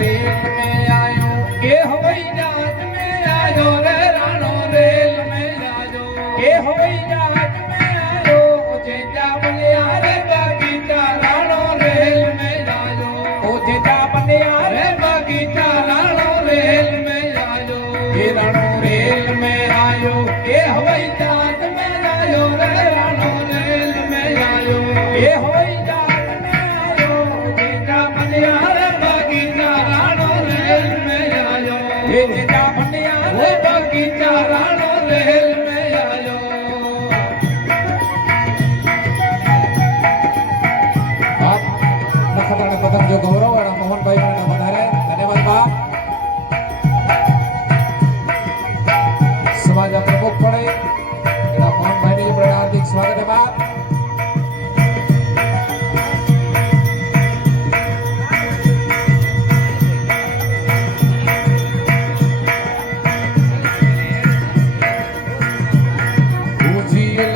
rail में आयो के हवाई जहाज में आयो रे राणो रेल में आयो के हवाई जहाज में आयो जेजा बनिया रे बगीचा राणो रेल में आयो ओ जेजा बनिया रे बगीचा राणो रेल में आयो के राणो रेल में आयो के हवाई जहाज में आयो रे राणो रेल में आयो के हवाई जेजा बनिया रे बगीचा राणो रेल में आयो आप नखत्राणे पतंग जो गौरव और मोहन भाई ने बताया धन्यवाद बाप समाज प्रमुख पड़े मोहन भाई ने बड़ा हार्दिक स्वागत है बाप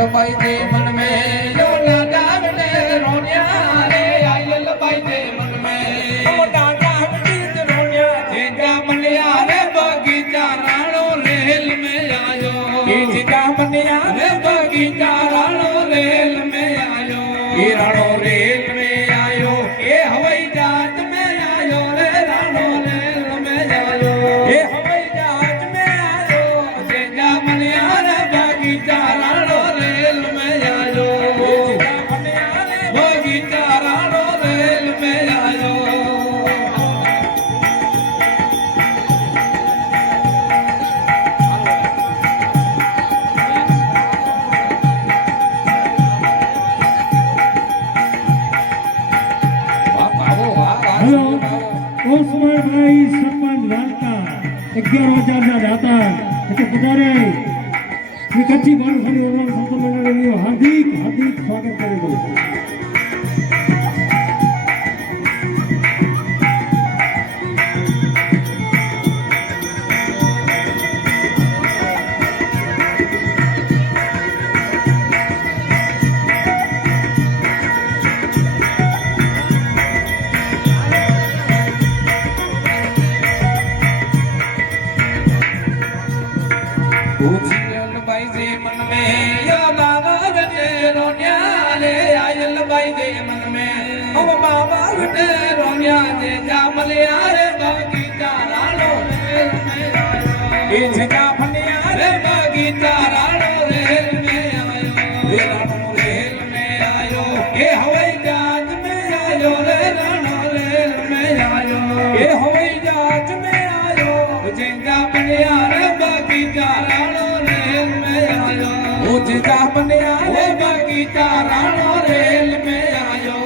लबाई दे मन में यो डांडा बटे रोनिया रे आई लबाई दे मन में ओ डांडा बटे रोनिया जेजा बनिया रे बगीचा राणो रेल में आयो जेजा बनिया रे बगीचा राणो रेल में आयो ये राणो रेल में आयो ये हवाई जहाज में आयो रे राणो रेल में आयो ये हवाई जहाज में आयो जेजा बनिया रे बगीचा राणो भाई सरपंच वालता 11,000 जाता એટલે વધારે કચ્છી બાળકોની ઓરવાન સંત મંડળીનું હાર્દિક હાર્દિક સ્વાગત કરી દઉં उजियल बाई जे मन में यो बाबा बटे रोनिया रे आयल बाई जे मन में ओ बाबा बटे रोनिया जे जामलिया रे बगीचा राणो रेल में आयो ए जेजा बनिया रे बगीचा राणो रेल में आयो ए राणो रेल में आयो ए हवाई जहाज में आयो रे राणो रेल में आयो ए हवाई जहाज में आयो जेजा बनिया रे बगीचा जेजा बनिया रे बगीचा राणो रेल में आयो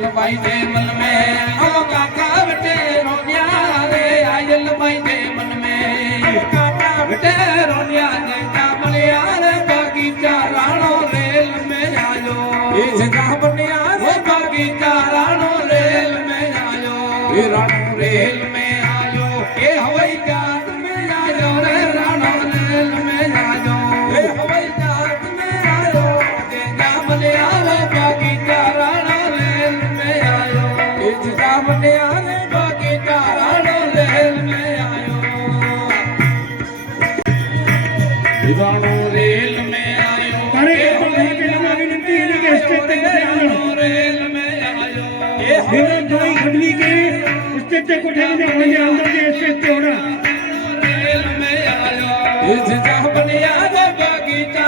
लबाई दे मन में ओ काका बटे रोनिया रे आयल बाई दे मन में काका बटे रोनिया जेजा बनिया रे बगीचा राणो रेल में आयो ये जेजा बनिया रे बगीचा राणो रेल में आयो ये राणो रेल में आयो ये हवाई जहाज में आयो रे राणो रेल में आयो ये हवाई जहाज में आयो जेजा बनिया रे बगीचा राणो जेजा बनिया रे बगीचा राणो रेल में आयो राणो रेल में आयो विनती है कि स्टेज तक राणो रेल में आयो ये कोई खडली के स्टेज तक उठाने वाले अंदर के स्टेज पे होना रेल में आयो जेजा बनिया रे बगीचा